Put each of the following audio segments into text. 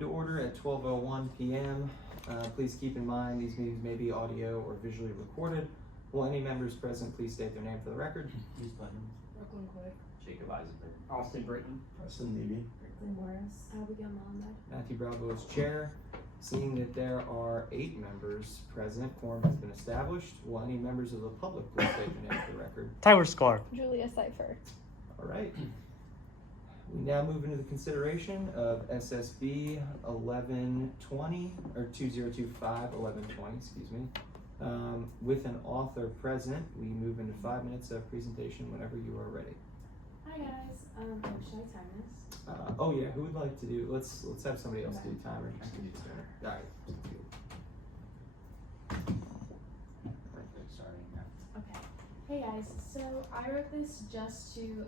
To order at 12:01 p.m. Please keep in mind these meetings may be audio or visually recorded. Will any members present please state their name for the record? Bruce Putnam. Brooklyn Quick. Jacob Eisenberg. Austin Britton. Preston Levy. Brooklyn Morris. Abigail Mohammed. Matthew Bravo is chair. Seeing that there are 8 members present, quorum has been established. Will any members of the public please state their name for the record? Tyler Sklar. Julia Cipher. All right. We now move into the consideration of SSB 1120 or 2025 1120, excuse me. With an author present, we move into 5 minutes of presentation whenever you are ready. Hi guys. Should I time this? Oh yeah, who would like to do? Let's have somebody else do timer. I can do timer. All right. Starting now. Okay. Hey guys. So I wrote this just to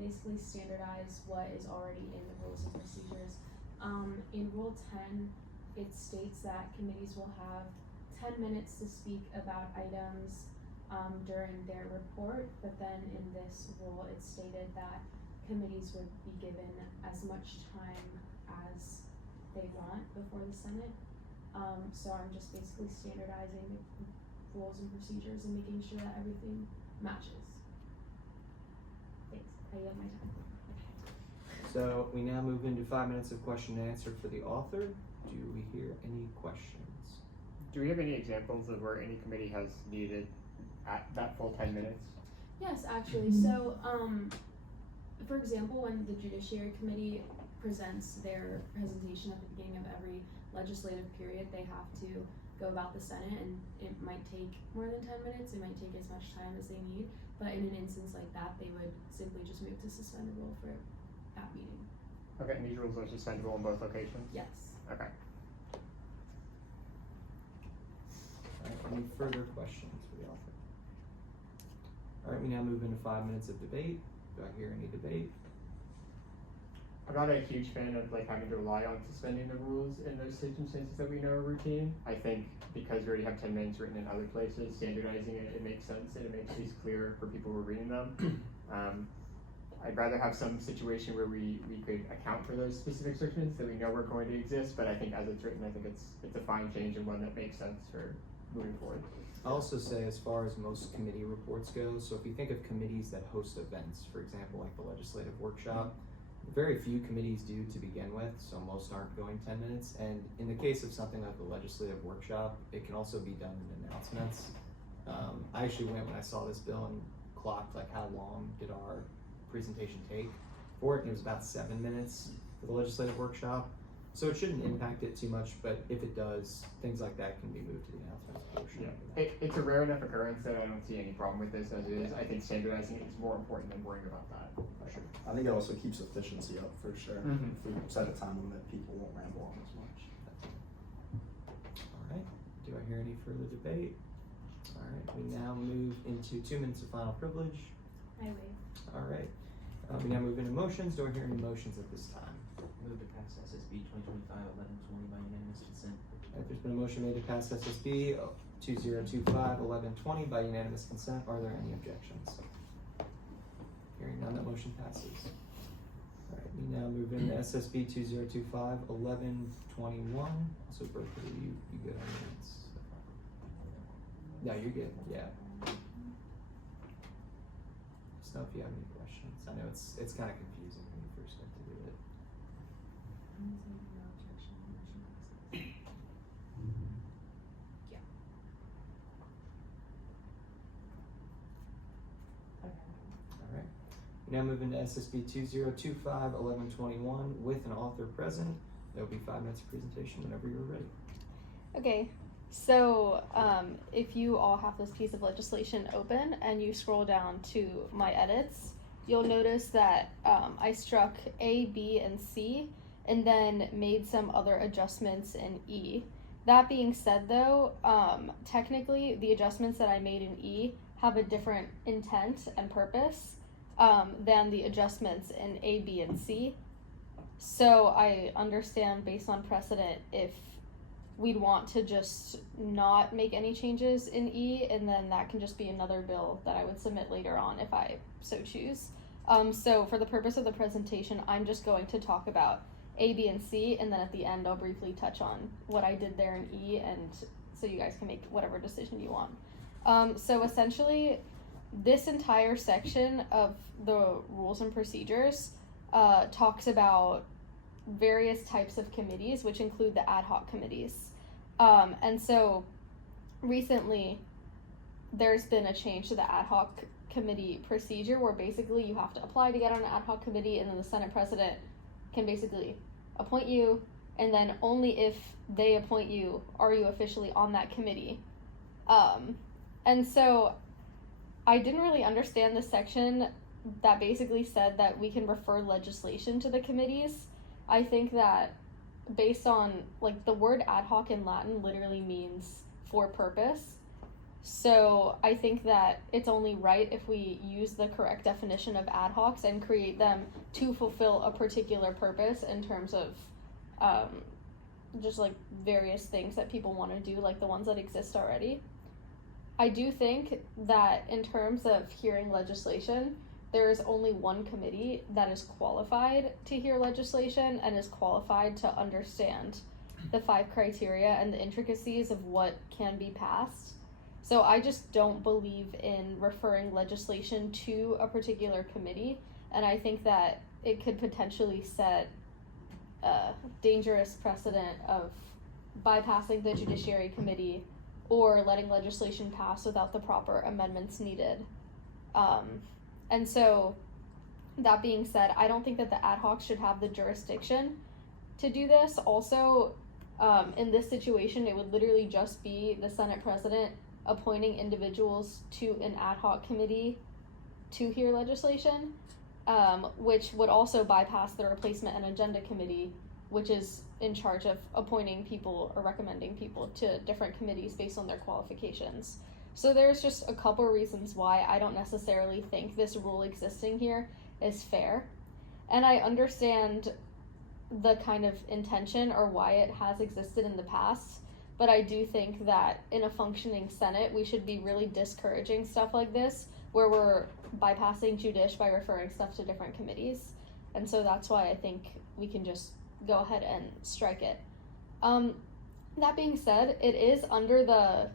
basically standardize what is already in the rules and procedures. In Rule 10, it states that committees will have 10 minutes to speak about items during their report, but then in this rule it stated that committees would be given as much time as they want before the Senate. So I'm just basically standardizing rules and procedures and making sure that everything matches. Thanks. I yield my time. So we now move into 5 minutes of question and answer for the author. Do we hear any questions? Do we have any examples of where any committee has needed at that full 10 minutes? Yes, actually. So, for example, when the Judiciary Committee presents their presentation at the beginning of every legislative period, they have to go about the Senate, and it might take more than 10 minutes. It might take as much time as they need. But in an instance like that, they would simply just move to suspend the rule for that meeting. Okay, and these rules are suspendable in both locations? Yes. Okay. All right, any further questions for the author? All right, we now move into 5 minutes of debate. Do I hear any debate? I'm not a huge fan of having to rely on suspending the rules in those circumstances that we know are routine. I think because we already have 10 minutes written in other places, standardizing it makes sense and it makes these clearer for people who are reading them. I'd rather have some situation where we could account for those specific circumstances that we know are going to exist, but I think as it's written, I think it's a fine change and one that makes sense for moving forward. I'll also say, as far as most committee reports go, so if you think of committees that host events, for example, like the legislative workshop, very few committees do to begin with, so most aren't going 10 minutes. And in the case of something like the legislative workshop, it can also be done in announcements. I actually went when I saw this bill and clocked how long did our presentation take for it, and it was about 7 minutes for the legislative workshop. So it shouldn't impact it too much, but if it does, things like that can be moved to the announcements portion. Yeah, it's a rare enough occurrence that I don't see any problem with this as it is. I think standardizing it is more important than worrying about that. For sure. I think it also keeps efficiency up for sure. Mhm. If we set a time limit, people won't ramble on as much. All right, do I hear any further debate? All right, we now move into 2 minutes of final privilege. I waive. All right, we now move into motions. Do I hear any motions at this time? Move to pass SSB 2025-1120 by unanimous consent. All right, there's been a motion made to pass SSB 2025-1120 by unanimous consent. Are there any objections? Hearing none, that motion passes. All right, we now move into SSB 2025-1121. So Berkeley, you good on minutes? No, you're good. Yeah. Just know if you have any questions. I know it's kind of confusing when you first get to do it. Yeah. Okay. All right. We now move into SSB 2025-1121 with an author present. There'll be 5 minutes of presentation whenever you're ready. Okay, so if you all have this piece of legislation open and you scroll down to my edits, you'll notice that I struck A, B, and C and then made some other adjustments in E. That being said though, technically the adjustments that I made in E have a different intent and purpose than the adjustments in A, B, and C. So I understand based on precedent if we'd want to just not make any changes in E, and then that can just be another bill that I would submit later on if I so choose. So for the purpose of the presentation, I'm just going to talk about A, B, and C, and then at the end I'll briefly touch on what I did there in E, and so you guys can make whatever decision you want. So essentially, this entire section of the rules and procedures talks about various types of committees, which include the ad hoc committees. And so recently there's been a change to the ad hoc committee procedure where basically you have to apply to get on an ad hoc committee, and then the Senate President can basically appoint you, and then only if they appoint you are you officially on that committee. And so I didn't really understand the section that basically said that we can refer legislation to the committees. I think that based on, like, the word ad hoc in Latin literally means for purpose. So I think that it's only right if we use the correct definition of ad hocs and create them to fulfill a particular purpose in terms of just like various things that people want to do, like the ones that exist already. I do think that in terms of hearing legislation, there is only one committee that is qualified to hear legislation and is qualified to understand the 5 criteria and the intricacies of what can be passed. So I just don't believe in referring legislation to a particular committee, and I think that it could potentially set a dangerous precedent of bypassing the Judiciary Committee or letting legislation pass without the proper amendments needed. And so, that being said, I don't think that the ad hoc should have the jurisdiction to do this. Also, in this situation, it would literally just be the Senate President appointing individuals to an ad hoc committee to hear legislation, which would also bypass the replacement and agenda committee, which is in charge of appointing people or recommending people to different committees based on their qualifications. So there's just a couple reasons why I don't necessarily think this rule existing here is fair. And I understand the kind of intention or why it has existed in the past, but I do think that in a functioning Senate, we should be really discouraging stuff like this, where we're bypassing judish by referring stuff to different committees. And so that's why I think we can just go ahead and strike it. That being said, it is under the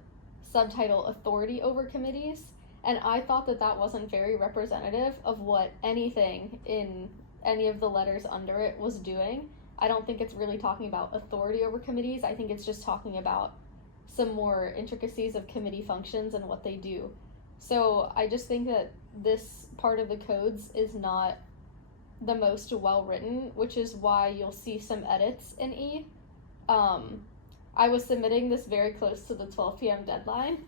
subtitle Authority Over Committees, and I thought that that wasn't very representative of what anything in any of the letters under it was doing. I don't think it's really talking about authority over committees. I think it's just talking about some more intricacies of committee functions and what they do. So I just think that this part of the codes is not the most well written, which is why you'll see some edits in E. I was submitting this very close to the 12 p.m. deadline,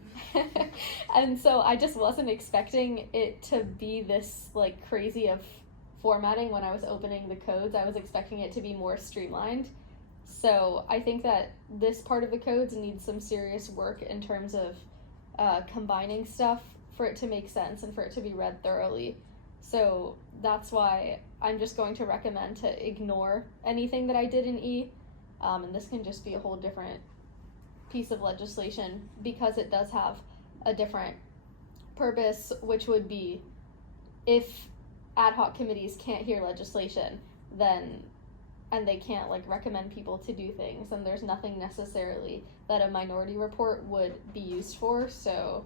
and so I just wasn't expecting it to be this like crazy of formatting when I was opening the codes. I was expecting it to be more streamlined. So I think that this part of the codes needs some serious work in terms of combining stuff for it to make sense and for it to be read thoroughly. So that's why I'm just going to recommend to ignore anything that I did in E. And this can just be a whole different piece of legislation because it does have a different purpose, which would be if ad hoc committees can't hear legislation, then, and they can't like recommend people to do things, and there's nothing necessarily that a minority report would be used for, so,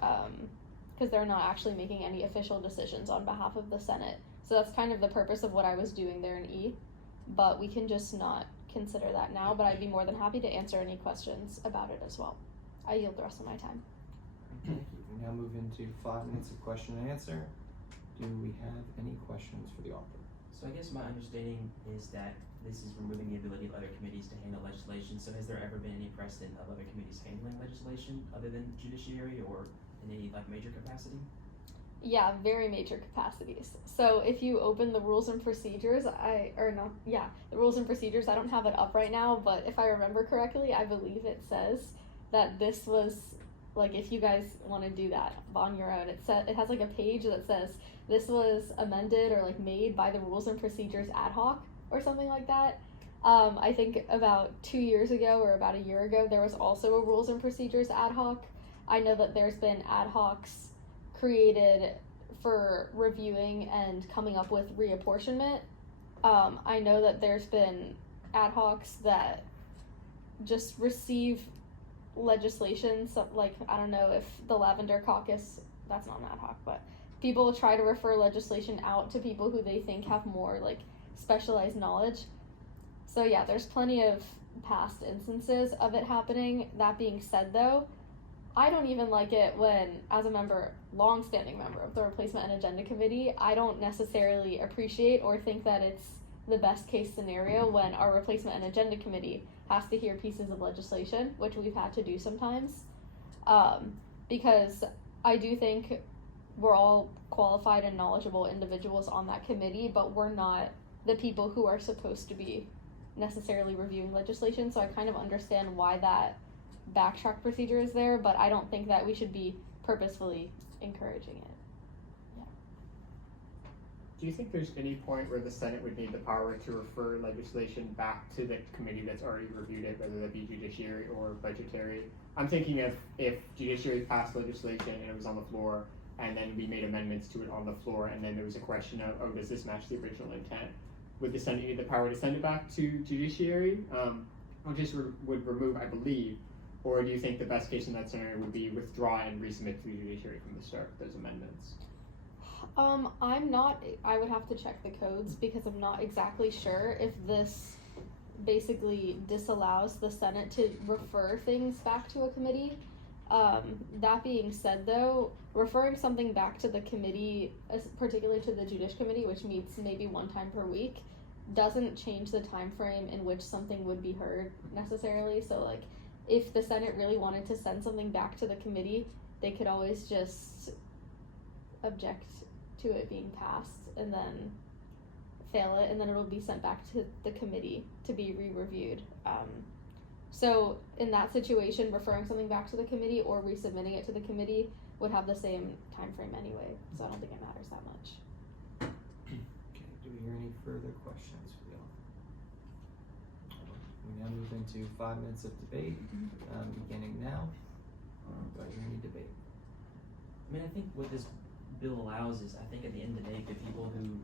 because they're not actually making any official decisions on behalf of the Senate. So that's kind of the purpose of what I was doing there in E, but we can just not consider that now, but I'd be more than happy to answer any questions about it as well. I yield the rest of my time. Thank you. We now move into 5 minutes of question and answer. Do we have any questions for the author? So I guess my understanding is that this is removing the ability of other committees to handle legislation. So has there ever been any precedent of other committees handling legislation other than judiciary or in any like major capacity? Yeah, very major capacities. So if you open the rules and procedures, the rules and procedures, I don't have it up right now, but if I remember correctly, I believe it says that this was, like, if you guys want to do that on your own, it has like a page that says this was amended or like made by the rules and procedures ad hoc or something like that. I think about 2 years ago or about a year ago, there was also a rules and procedures ad hoc. I know that there's been ad hocs created for reviewing and coming up with reapportionment I know that there's been ad hocs that just receive legislation, so like, I don't know if the Lavender Caucus, that's not an ad hoc, but people try to refer legislation out to people who they think have more like specialized knowledge. So yeah, there's plenty of past instances of it happening. That being said though, I don't even like it when, as a member, long-standing member of the Replacement and Agenda Committee, I don't necessarily appreciate or think that it's the best case scenario when our Replacement and Agenda Committee has to hear pieces of legislation, which we've had to do sometimes, because I do think we're all qualified and knowledgeable individuals on that committee, but we're not the people who are supposed to be necessarily reviewing legislation, so I kind of understand why that backtrack procedure is there, but I don't think that we should be purposefully encouraging it. Do you think there's any point where the Senate would need the power to refer legislation back to the committee that's already reviewed it, whether that be judiciary or budgetary? I'm thinking if judiciary passed legislation and it was on the floor, and then we made amendments to it on the floor, and then there was a question of, oh, does this match the original intent? Would the Senate need the power to send it back to judiciary? Or just would remove, I believe, or do you think the best case in that scenario would be withdraw and resubmit to the judiciary from the start, those amendments? I would have to check the codes because I'm not exactly sure if this basically disallows the Senate to refer things back to a committee. That being said though, referring something back to the committee, particularly to the Judiciary Committee, which meets maybe one time per week, doesn't change the time frame in which something would be heard necessarily. So like, if the Senate really wanted to send something back to the committee, they could always just object to it being passed and then fail it, and then it'll be sent back to the committee to be re-reviewed. So in that situation, referring something back to the committee or resubmitting it to the committee would have the same time frame anyway, so I don't think it matters that much. Okay, do we hear any further questions for y'all? We now move into 5 minutes of debate, beginning now. Do I hear any debate? I mean, I think what this bill allows is, I think at the end of the day, the people who,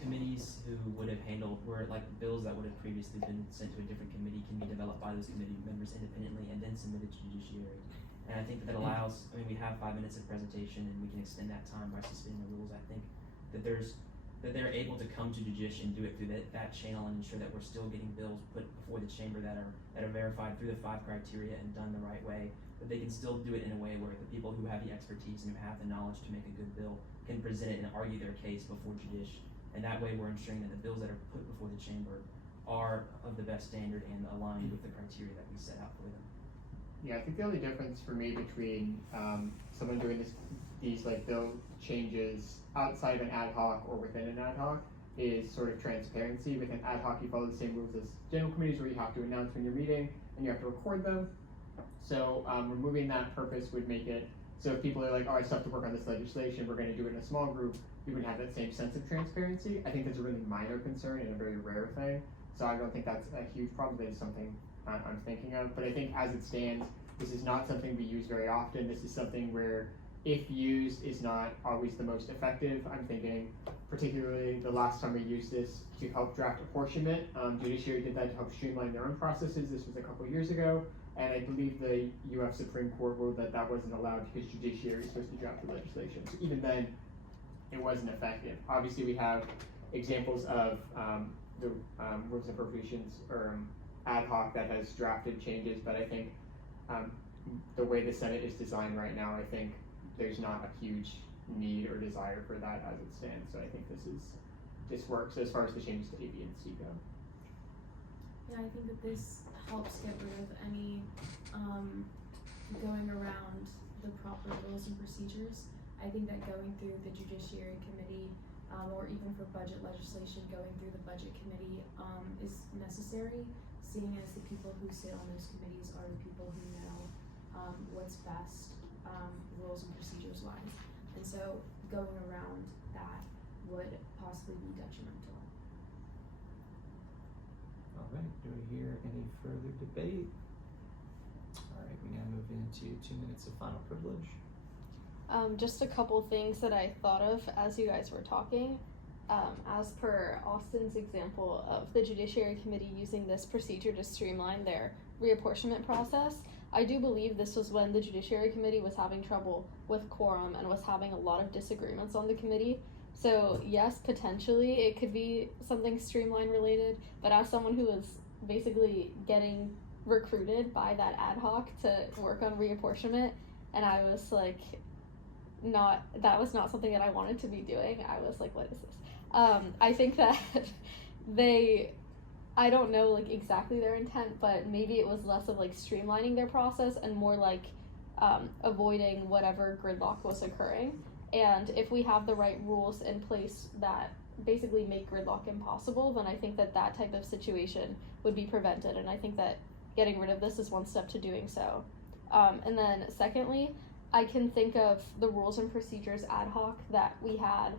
committees who would have handled, where like bills that would have previously been sent to a different committee can be developed by those committee members independently and then submitted to judiciary. And I think that allows, I mean, we have 5 minutes of presentation and we can extend that time by suspending the rules. I think that they're able to come to judiciary and do it through that channel and ensure that we're still getting bills put before the chamber that are verified through the 5 criteria and done the right way. But they can still do it in a way where the people who have the expertise and who have the knowledge to make a good bill can present it and argue their case before judiciary. And that way we're ensuring that the bills that are put before the chamber are of the best standard and aligned with the criteria that we set out for them. Yeah, I think the only difference for me between someone doing these like bill changes outside of an ad hoc or within an ad hoc is sort of transparency. With an ad hoc, you follow the same rules as general committees where you have to announce when you're meeting and you have to record them. So removing that purpose would make it so if people are like, oh, I still have to work on this legislation, we're going to do it in a small group, you would have that same sense of transparency. I think that's a really minor concern and a very rare thing. So I don't think that's a huge problem, but it's something I'm thinking of. But I think as it stands, this is not something we use very often. This is something where, if used, is not always the most effective. I'm thinking particularly the last time we used this to help draft apportionment. Judiciary did that to help streamline their own processes. This was a couple years ago. And I believe the UF Supreme Court ruled that that wasn't allowed because judiciary is supposed to draft the legislation. So even then, it wasn't effective. Obviously, we have examples of the rules and appropriations or ad hoc that has drafted changes, but I think the way the Senate is designed right now, I think there's not a huge need or desire for that as it stands. So I think this works as far as the changes to A, B, and C go. Yeah, I think that this helps get rid of any going around the proper rules and procedures. I think that going through the Judiciary Committee or even for budget legislation, going through the Budget Committee is necessary, seeing as the people who sit on those committees are the people who know what's best rules and procedures wise. And so going around that would possibly be detrimental. All right, do we hear any further debate? All right, we now move into 2 minutes of final privilege. Just a couple things that I thought of as you guys were talking. as per Austin's example of the Judiciary Committee using this procedure to streamline their reapportionment process, I do believe this was when the Judiciary Committee was having trouble with quorum and was having a lot of disagreements on the committee. So yes, potentially it could be something streamline related, but as someone who was basically getting recruited by that ad hoc to work on reapportionment, and I was like, that was not something that I wanted to be doing. I was like, what is this? I think that I don't know like exactly their intent, but maybe it was less of like streamlining their process and more like avoiding whatever gridlock was occurring. And if we have the right rules in place that basically make gridlock impossible, then I think that type of situation would be prevented. And I think that getting rid of this is one step to doing so. And then secondly, I can think of the rules and procedures ad hoc that we had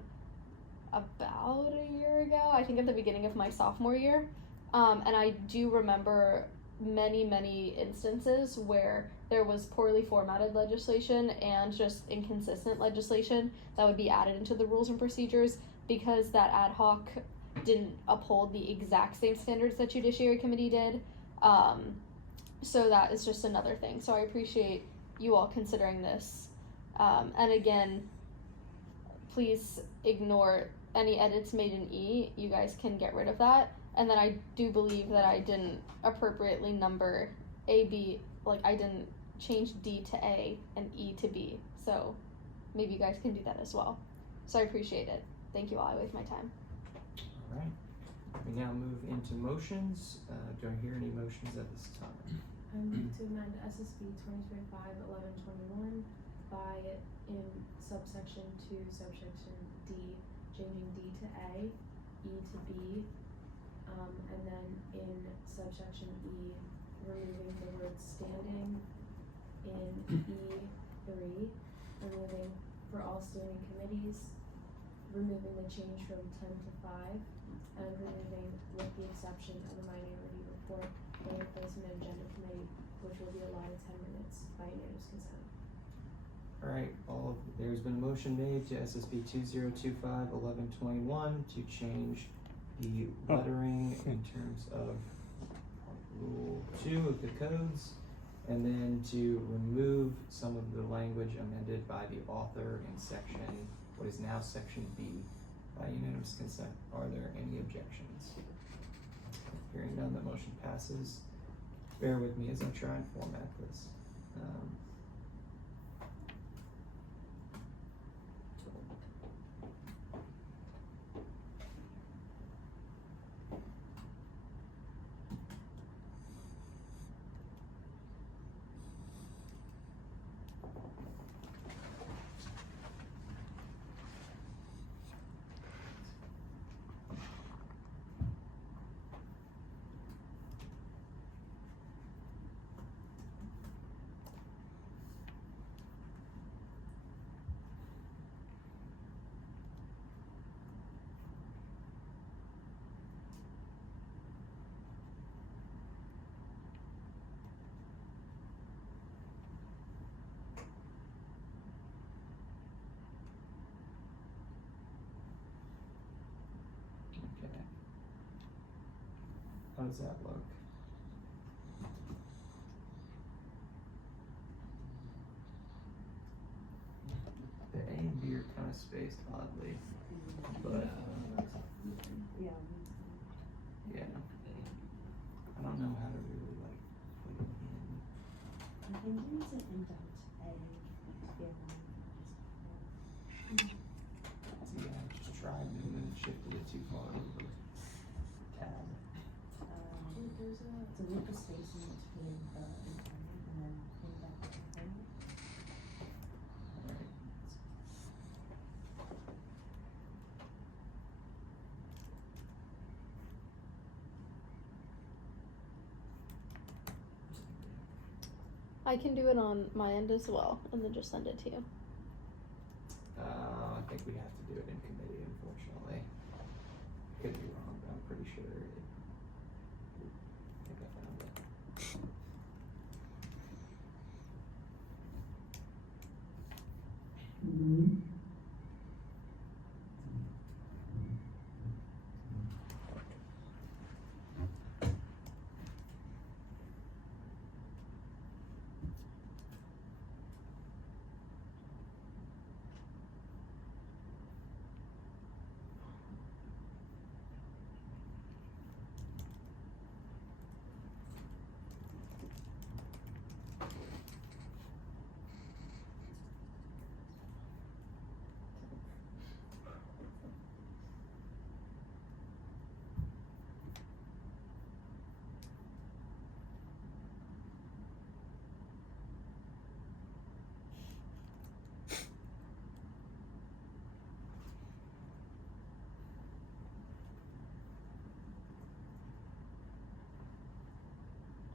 about a year ago, I think at the beginning of my sophomore year. And I do remember many instances where there was poorly formatted legislation and just inconsistent legislation that would be added into the rules and procedures because that ad hoc didn't uphold the exact same standards that Judiciary Committee did. So that is just another thing. So I appreciate you all considering this. And again, please ignore any edits made in E. You guys can get rid of that. And then I do believe that I didn't appropriately number A, B, like I didn't change D to A and E to B. So maybe you guys can do that as well. So I appreciate it. Thank you all. I waste my time. All right. We now move into motions. Do I hear any motions at this time? I move to amend SSB 2025-1121 by in subsection 2, subsection D, changing D to A, E to B, and then in subsection E, removing the word standing, in E3, removing for all standing committees, removing the change from 10 to 5, and removing with the exception of a minority report and replacement agenda committee, which will be allotted 10 minutes by unanimous consent. All right, there's been a motion made to SSB 2025-1121 to change the lettering in terms of Rule 2 of the codes, and then to remove some of the language amended by the author in what is now section B by unanimous consent. Are there any objections? Hearing none, the motion passes. Bear with me as I try and format this. Okay. How does that look? The A and B are kind of spaced oddly, but yeah, I don't know how to really like put it in. I think there's an indent A. Yeah, I just tried and then shifted it too far over. Tab. So with the space in between the indent and then indent and Alright. I can do it on my end as well, and then just send it to you. I think we have to do it in committee, unfortunately. Could be wrong, but I'm pretty sure I think I found it.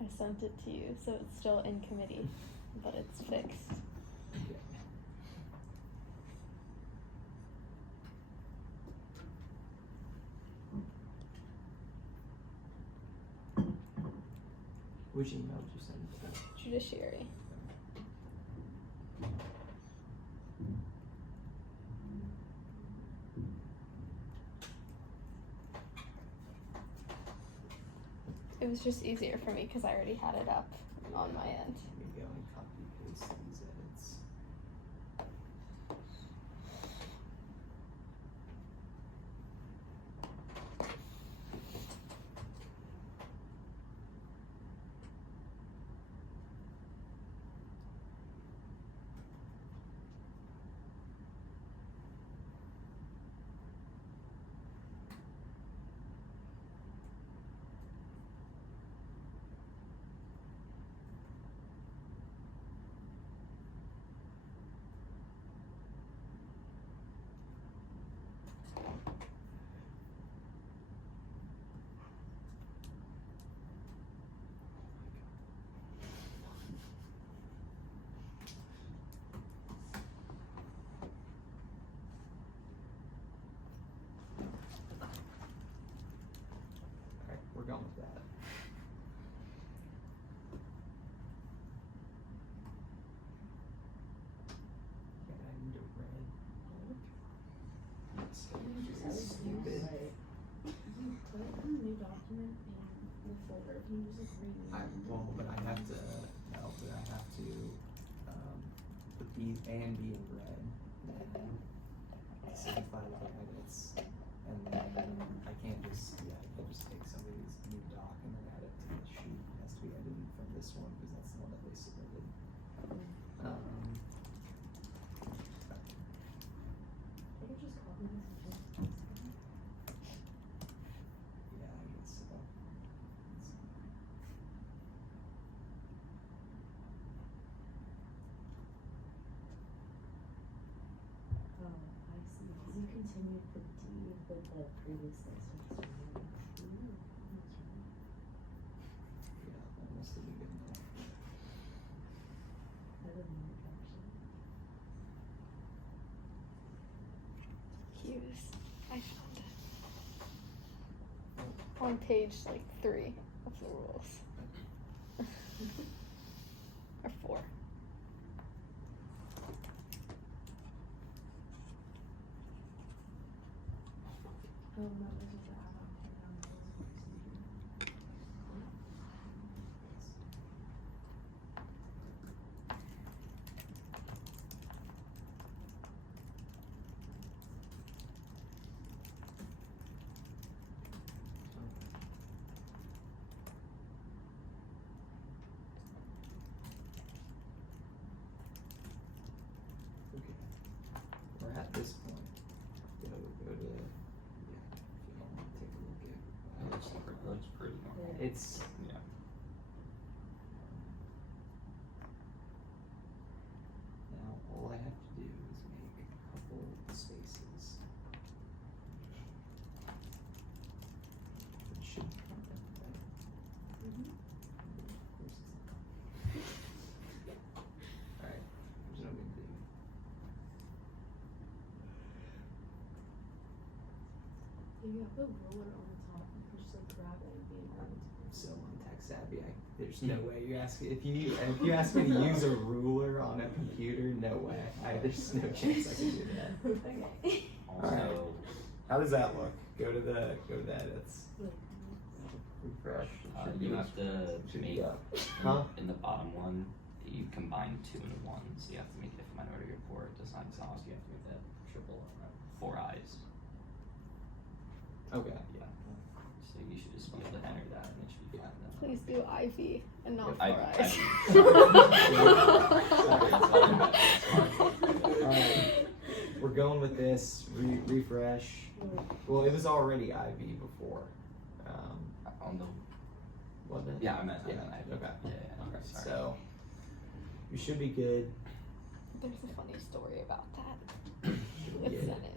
I sent it to you, so it's still in committee, but it's fixed. Which email did you send it to? Judiciary. It was just easier for me because I already had it up on my end. Here you go, and copy paste these edits. Alright, we're going with that. Yeah, I need a red. This is stupid. You put a new document in the folder, can you just like rename I it? won't, but I have to, no, but I have to, put these and be in red. Signify with the edits, and then I can't just, I can't just take somebody's new doc and then add it to the sheet. It has to be edited from this one, because that's the one that they submitted. I could just copy this and just. Yeah, I guess so. Oh, I see, cause you continued the D with the previous list, which is really. Yeah, that must have been good enough. Better than the caption. Cues. I found it. On page like 3 of the rules. Or 4. Oh, no, this is the add-on to the rules of procedure. Okay. We're at this point. Go to, yeah, if you don't want to take a look at. Looks pretty normal. It's, Yeah. now, all I have to do is make a couple spaces. It should come in, right? Alright, there's no big deal. If you have the ruler on the top, you can just like grab it and be in red. I'm so untech savvy. There's no way you ask if you ask me to use a ruler on a computer, no way. There's no chance I can do that. Okay. Also, How does that look? Go to the edits. Refresh. you have to Should be make up. Huh? in the bottom one, you combine 2 into 1, so you have to make it if a minority report does not exhaust, you have to make that triple 4 eyes. Okay. Yeah. So you should just be able to enter that and it should be fine then. Please do IV and not I- 4 eyes. Alright. We're going with this. Refresh. Well, it was already IV before. On the, Wasn't it? yeah, I meant Yeah. IV. Okay. Yeah, Okay. sorry. So you should be good. There's a funny story about that Should be with good. Senate.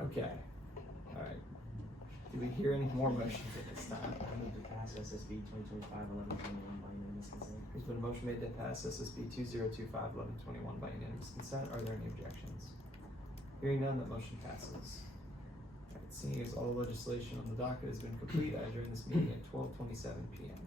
Okay. Alright. Do we hear any more motions at this time? I move to pass SSB 2025-1121 by unanimous consent. There's been a motion made to pass SSB 2025-1121 by unanimous consent. Are there any objections? Hearing none, that motion passes. Alright, seeing as all legislation on the docket has been complete, I adjourn this meeting at 12:27 p.m.